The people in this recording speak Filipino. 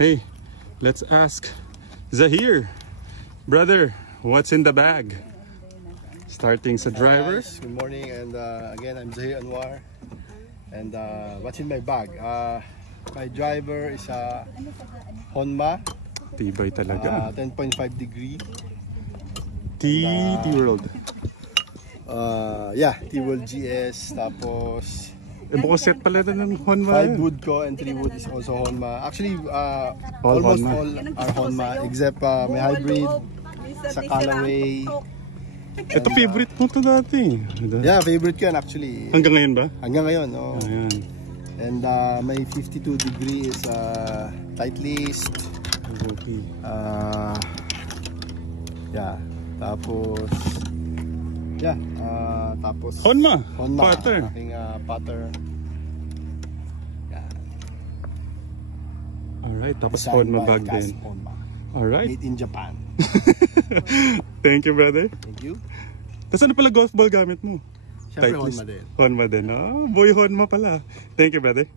Okay, let's ask Zahir. Brother, what's in the bag? Starting sa driver. Good morning, and again, I'm Zahir Anwar. And what's in my bag? My driver is a Honma. Tibay talaga. 10.5 degree. T-World. Yeah, T-World GS. Tapos Buko set pala na ng Honma. 5 wood ko and 3 wood is also Honma. Actually, Honma. almost all are Honma except may hybrid sa Callaway. Ito favorite mo to dati. Yeah, favorite ko yan actually. Hanggang ngayon ba? Hanggang ngayon, oh. Ayan. And may 52 degree is tight list. Okay. Yeah. Tapos Honma. Honma. Putter. Aking putter. Yeah. Alright, tapos Designed Honma by bag Gas din. Honma. Alright. Made in Japan. Thank you, brother. Thank you. Tapos ano pala golf ball gamit mo? Siyempre Tight Honma list. din. Honma din. Oh, boy Honma pala. Thank you, brother.